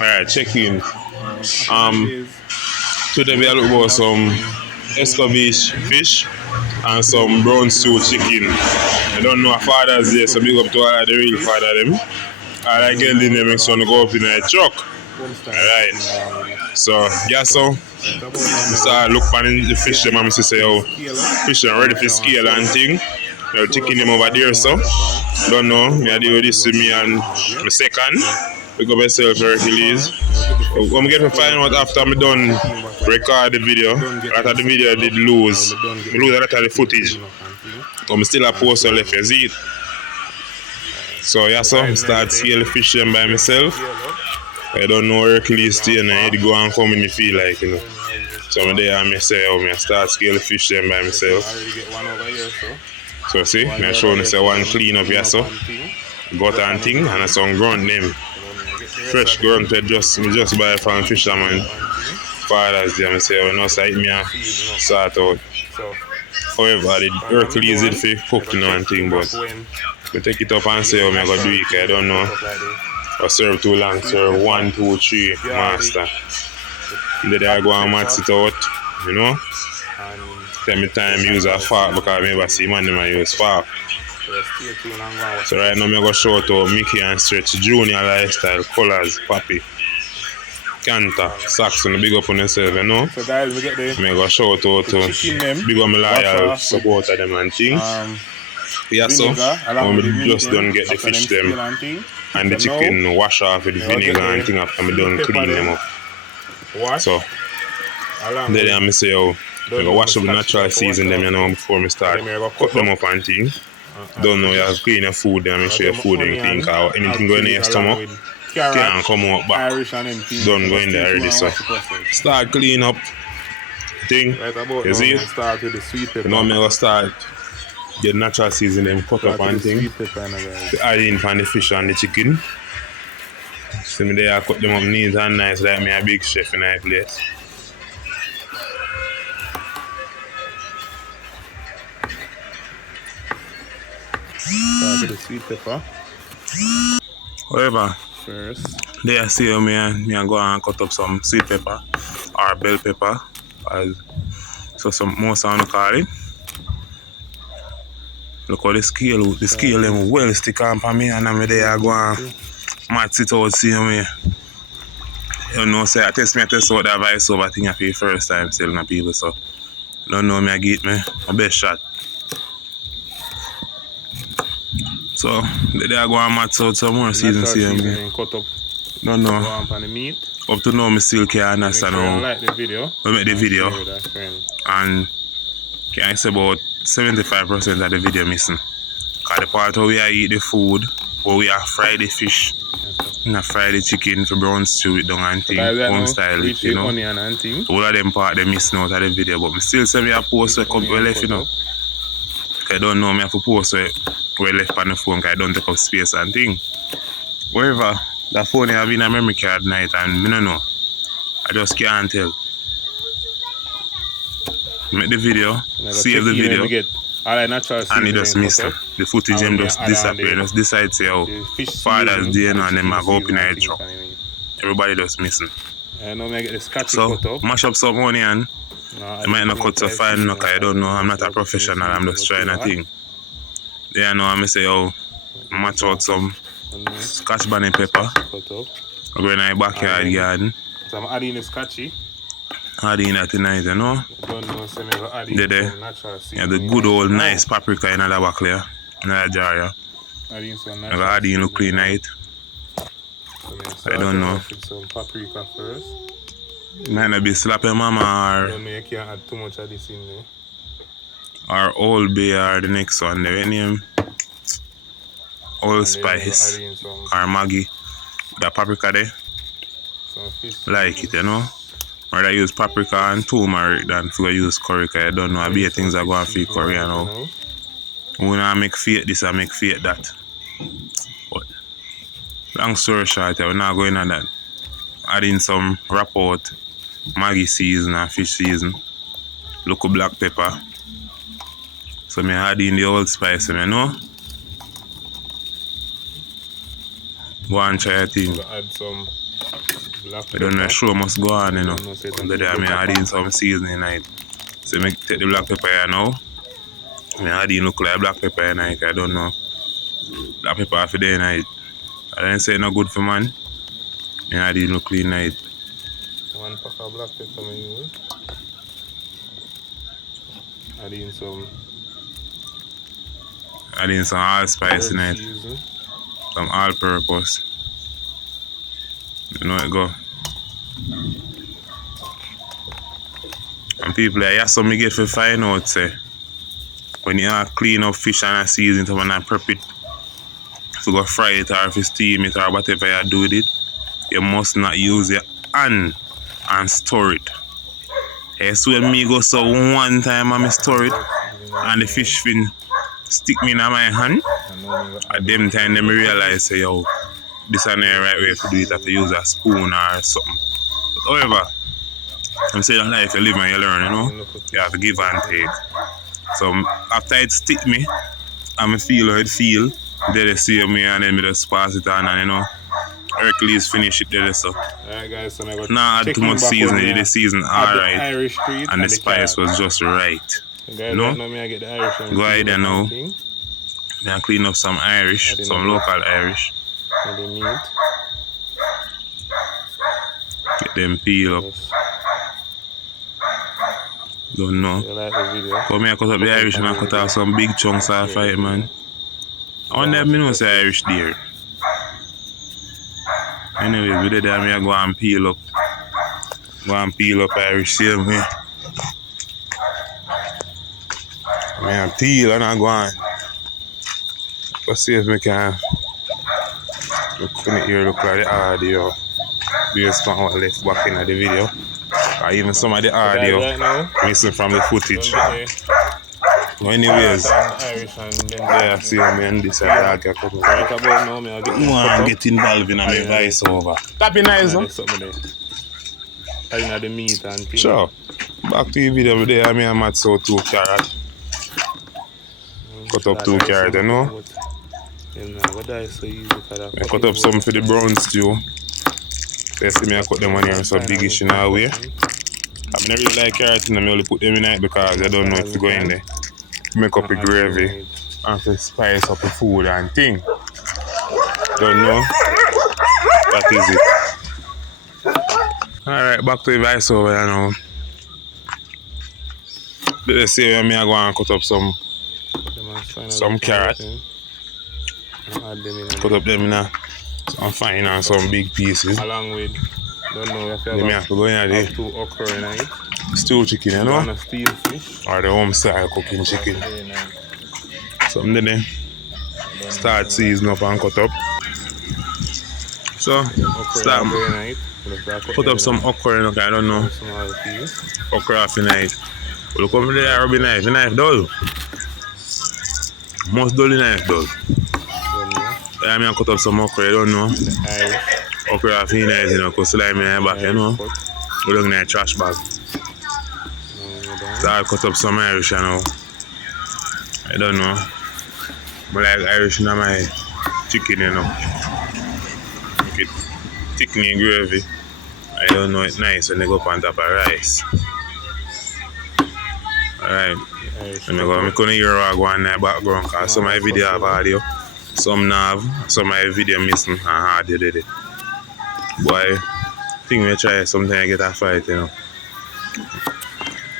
Alright, check in. Today we are looking for some escovitch fish and some brown stew chicken. I don't know if Father's Day, so big up to all of the real father them. All I get in them son go up in a truck. Alright. So yeah, so start look for the fish them and say oh fish them ready for scale and thing. They're taking them over there, so don't know. Me I do this with me and my second. We go myself Hercules. When we get to find out after I'm done record the video, a lot of the video I did lose. I lose a lot of the footage. But I still have post left, you see it. So yeah, so I start scale the fish them by myself. I don't know Hercules stay and I go and come when me feel like, you know. So I'm there and I say, oh, I start scale the fish them by myself. So see, I show you say one clean up here, so got and thing and some grunt name. Fresh grunt just buy from fisherman. Father's Day, I say, oh, no side me a sort out. However, the Hercules did for cooking and thing, but I take it up and say, oh, I go do it, I don't know. I serve too long, serve 1, 2, 3, master. Then I go and match it out, you know. Tell me time use a fork because I never see man them use fork. So right now I'm going to show to Mickey and Stretch Junior Lifestyle, Colors, Papi, Canter, Saxon, big up on yourself, you know. So guys, we get the I'm going to show to big up my loyal supporter them and things. Yeah, so we just don't get the fish them and the chicken wash off with the vinegar and thing after I done clean them up. So then I say, oh, I go wash up the natural season them, you know, before I start cut them up and things. Don't know you have to clean your food and make sure your food ain't clean because anything going in your stomach can't come out back. Don't go in there already, so start clean up thing. You see it? You know I'm going to start get natural season them cut up and thing. Add in from the fish and the chicken. See me there, I cut them up neat and nice like me a big chef in my place. Start with the sweet pepper. However, First. there I see me and go and cut up some sweet pepper or bell pepper. So some more sound call it. Look how the scale them well stick on for me and I'm there I go and match it out, see me. You know, say I test out that vice over thing for the first time selling to people, so don't know me I get me my best shot. So there I go and match out some more season see cut up. Don't know. On the meat. Up to now I still can't understand how like the video. we make the video and can I say about 75% of the video missing. Cause the part where we are eat the food, where we are fry the fish, and fry the chicken for brown stew with down and thing, home style it, you know. All of them part they missing out of the video, but me still say me a post where come left, you know. I don't know me have to post where left on the phone cause I don't take up space and thing. Wherever that phone have been a memory card night and me don't know. I just can't tell. Make the video, save the video, and it just miss them. The footage them just disappear. Just decide say oh Father's Day and them I go up in a truck. Everybody just missing. So mash up some onion. I might not cut so fine no, cause I don't know. I'm not a professional. I'm just trying a thing. There I know I say oh match out some scotch bonnet pepper. I go in my backyard garden. So I'm adding the scotchy. Adding that tonight, you know. Yeah, the good old nice paprika in the back there. In the jar, yeah. I got adding look clean night. I don't know. Some paprika first. Might not be slapping mama or I don't know, you can't add too much of this in there. Or Old Bay or the next one. They name Old Spice or Maggi. The paprika there. Like it, you know. Rather use paprika and turmeric than if you use curry, cause I don't know, I be things are going for curry, you know. When I make fate this, I make fate that. But long story short, we're not going on that. Adding some wrap out Maggi season and fish season. Local black pepper. So me add in the old spice, you know. Go and try a thing. Add some Black I don't know, pepper. show must go on, you know. Don't know, say it But and I blue add pepper. in some seasoning in it. So I take the black pepper here now. I add in look like black pepper in it, I don't know. Black pepper after day in it. I didn't say no good for man. I add in look clean in it. 1 pack of black pepper I use. Add in some Add in some allspice herb in it. season. Some all purpose. You know it go. And people like, yeah, so me get for find out say when you clean up fish and a season to when I prep it to go fry it or if you steam it or whatever you do with it, you must not use your hand and store it. Yes, when me go so one time I store it and the fish fin stick me in my hand, at them time them realize say yo, this is not the right way to do it, have to use a spoon or something. But however, I'm saying life you live and you learn, you know. You have to give and take. So after it stick me, and I feel how it feel, then they see me and then me just pass it on and you know, Hercules finish it there so. Alright guys, so I got Nah, add too much seasoning, the season alright. Irish treat And the spice was just right. Guys, You know? right now me I get the Irish and Go ahead and now. thing. Then clean up some Irish, Add in some the- local Irish. And the meat. Get them peel up. Yes. Don't know. You like the video? Come here, cut up the Irish and I cut out some big chunks of fight, man. I want them, know say Irish there. Anyways, we did that, me I go and peel up. Go and peel up Irish same way. I peel and I go on. Let's see if we can look in here, look like the audio. Based on what left back in the video. Or even some of the audio Right now, missing from the footage. don't get But anyways, Irish and then yeah, see me and this I get a couple. right about now, me I get Man, get involved in my voice over. That be nice, huh? something there. I know the meat and things. Sure. Back to the video today, I mean I'm at so 2 carrot. Cut up 2 carrot, you know? What that is so easy for that. I cut up some for the brown stew. So you see me I cut them on here so biggish in our way. I never really like carrot and I only put them in it because I don't know if to go in there. Make up a gravy and to spice up the food and thing. Don't know. That is it. Alright, back to the vice over here now. Let's see where me I go and cut up some carrot. Cut up them in some fine and some big pieces. Along with, don't know if you Then me have to go in there. 2 okra in it. Stew chicken, you know? And a steamed fish. Or the home style cooking chicken. Something there. Start season up and cut up. So, start put up some okra, you know, I don't know. Okra off the knife. But look over there, rubber knife. The knife dull. Most dull the knife dull. Yeah, I mean, I cut up some okra, you don't know. Okra off the knife, you know, because slime in my back, you know. We don't need a trash bag. So I cut up some Irish, you know. I don't know. But like Irish in my chicken, you know. Make it thicken in gravy. I don't know, it's nice when they go up on top of rice. Alright. I'm gonna hear what go on in the background because some of my video have audio. Some nav, some of my video missing and hard they did it. Boy, I think we try sometimes I get a fight, you know.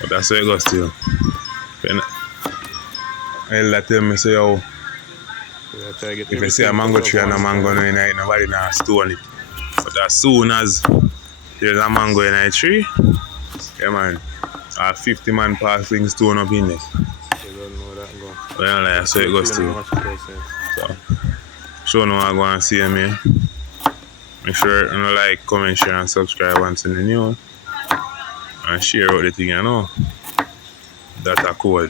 But that's how it goes still. I tell me say, yo, if you see a mango tree and a mango in it, nobody now stone it. But as soon as there's a mango in a tree, yeah man, 50 man pass things stone up in there. Well, like, so it goes still. So, show no I go and see him here. Make sure you like, comment, share and subscribe once in the new. And share out the thing, you know. That's a cool.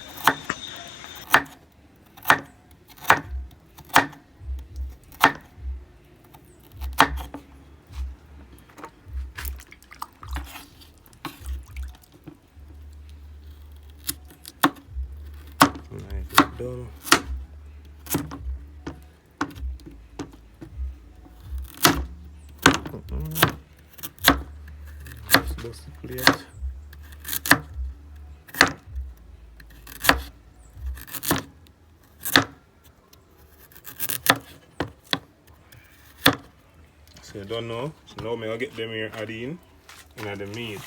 Done. dusty plate. So you don't know. Now I'm gonna get them here adding in the meat.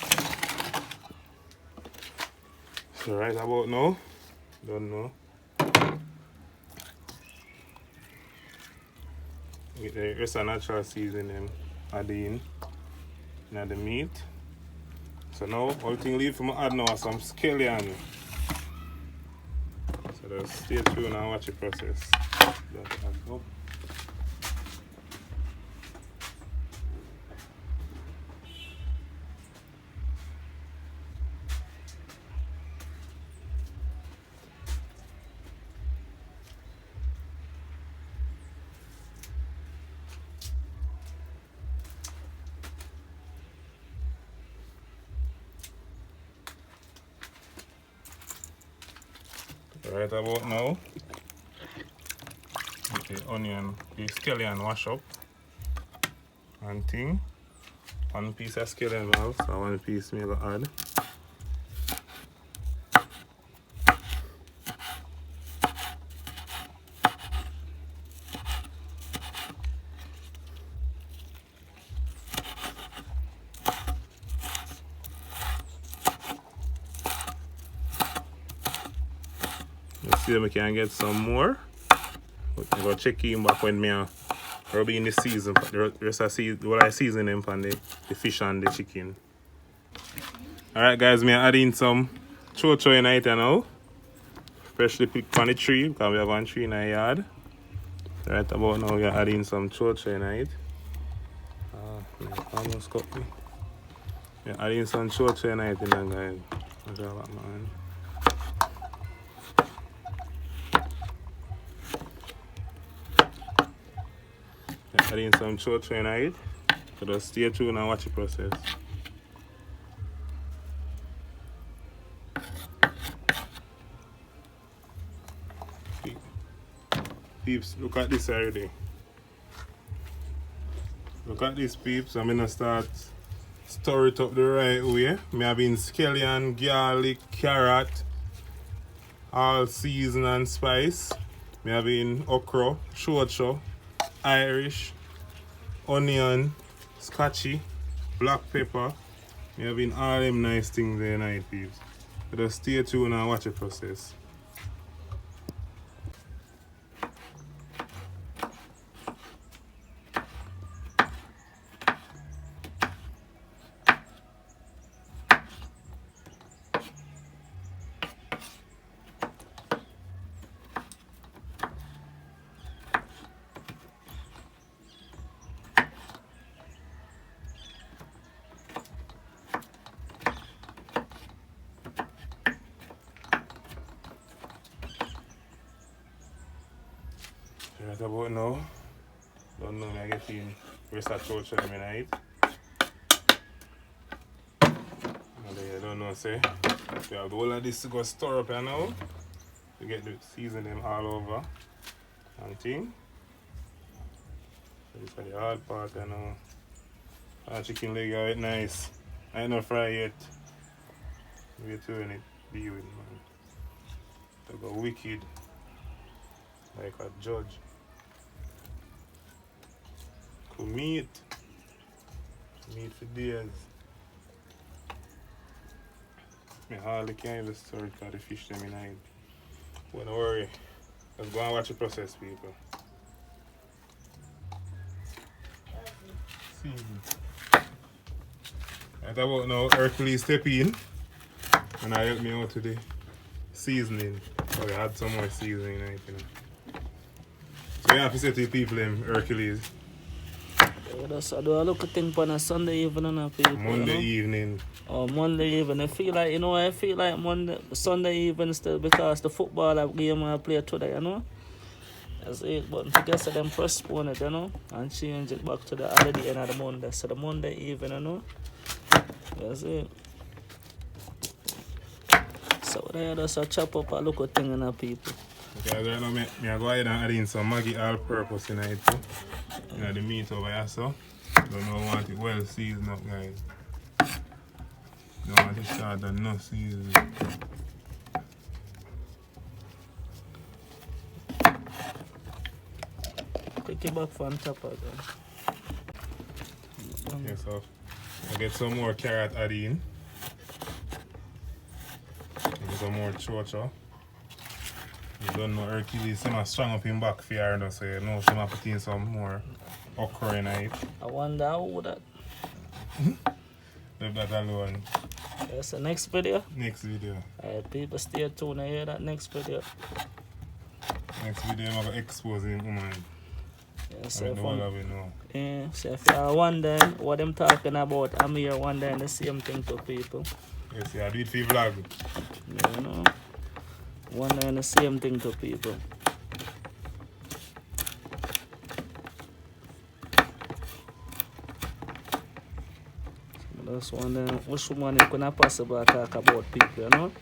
So right about now, don't know. Get the rest of natural seasoning adding in the meat. So now all thing leave for me add now is some scallion. So just stay tuned and watch the process. Don't add up. Right about now, the onion, the scallion wash up and thing. One piece of scallion now, so one piece me go add. Let's see if we can get some more. I'm going to check in back when I rub in the season. The rest of the what I season them from the fish and the chicken. Alright guys, I'm adding some chow in it now. Freshly picked from the tree because we have one tree in our yard. Right about now we're adding some chow in it. Almost cut me. We're adding some chow in it guys. I'll draw back my hand. Adding some chow in it. So just stay tuned and watch the process. Peeps, look at this already. Look at this peeps. I'm gonna start stir it up the right way. Me having scallion, garlic, carrot, all season and spice. Me having okra, chow, Irish, onion, scotchy, black pepper. Me having all them nice things there night peeps. So just stay tuned and watch the process. Right about now, don't know me I get in rest of chow chow in it. And I don't know say. We have all of this to go stir up here now. To get the season them all over and thing. So this is the hard part here now. And chicken leg are nice. I ain't not fry yet. Wait till when it be with man. To go wicked like a judge. Meat for days. I hardly can't even store it because the fish them in it. But don't worry, let's go and watch the process, people. Right about now, Hercules step in and I help me out with the seasoning. So I add some more seasoning in it, you know. So you have to say to the people, Hercules. That's I do a look at thing on a Sunday evening, people. Monday evening. Or Monday evening. I feel like, I feel like Sunday evening still because the football game I play today, That's it. But I guess them postpone it, and change it back to the other end of the Monday. So the Monday evening, That's it. So there, just a chop up a look at thing, people. Okay, right now, I go ahead and add in some Maggi all-purpose in it too. You know, the meat over here, so. Don't know, want it well seasoned up, guys. You want to start the no season. Take it back from top again. Okay, so I get some more carrot add in. Get some more chocho. You don't know Hercules, he must strong up him back for you, so you know, so put in some more okra in it. I wonder how would that. Leave that alone. That's the next video. Next video. People stay tuned to hear that next video. Next video, I'm going to expose him, woman. Yeah, And so the whole we know. yeah, so if you're wondering what I'm talking about, I'm here wondering the same thing to people. Yes, yeah, I do it for your vlog. You know, wondering the same thing to people. That's wondering which one is gonna possibly talk about people, you know?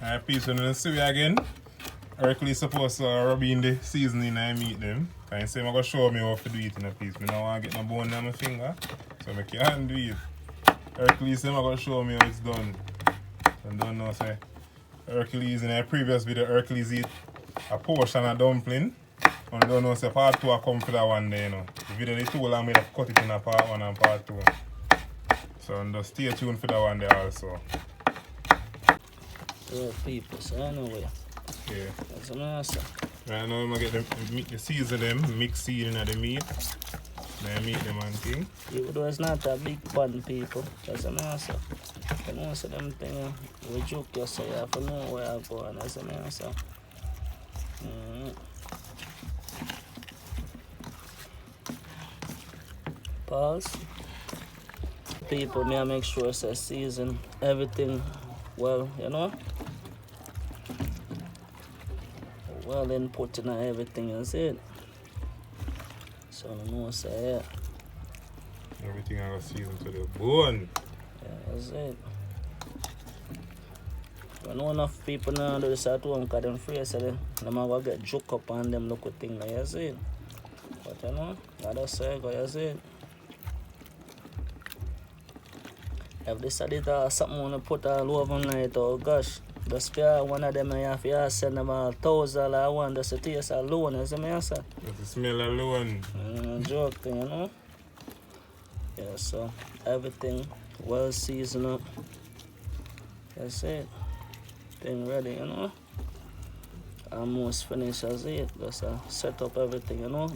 Alright, peace, when you see me again. Hercules supposed to rub in the seasoning and meet them. Can you say I'm going to show me how to do it in a piece. I don't want to get no bone on my finger, so I can't do it. Hercules, I'm going to show me how it's done. I don't know, say Hercules in a previous video, Hercules eat a portion of dumpling. And I don't know, say part 2 I come for that one day, you know. The video is too long, I have cut it in a part 1 and part 2. So just stay tuned for that one day also. Yeah, people, so anyway. Yeah. That's an answer. Right now I'm going to get the season them, mix seasoning of the meat. Then I meat them and thing. Even though it's not a big pan, people, that's an answer. You know, so them thing, we joke you, so you have to know where I'm going, that's an answer. Pause. People, may I make sure it's a season everything well, you know? Well input in everything is it. So I know say yeah. Everything I got seasoned to the bone. Yeah, that's it. I know enough people now do this at home because they're afraid so them going to get joke up on them look at things like you see it. But you know, I just say go you see it. If this is something want to put all over night, oh gosh, just for one of them I have to send them $1,000 or one just to taste alone, you see me say? Just the smell alone. Joke thing, you know? Yeah, so everything well seasoned up. That's it. Thing ready, you know? Almost finished as it. Just set up everything, you know?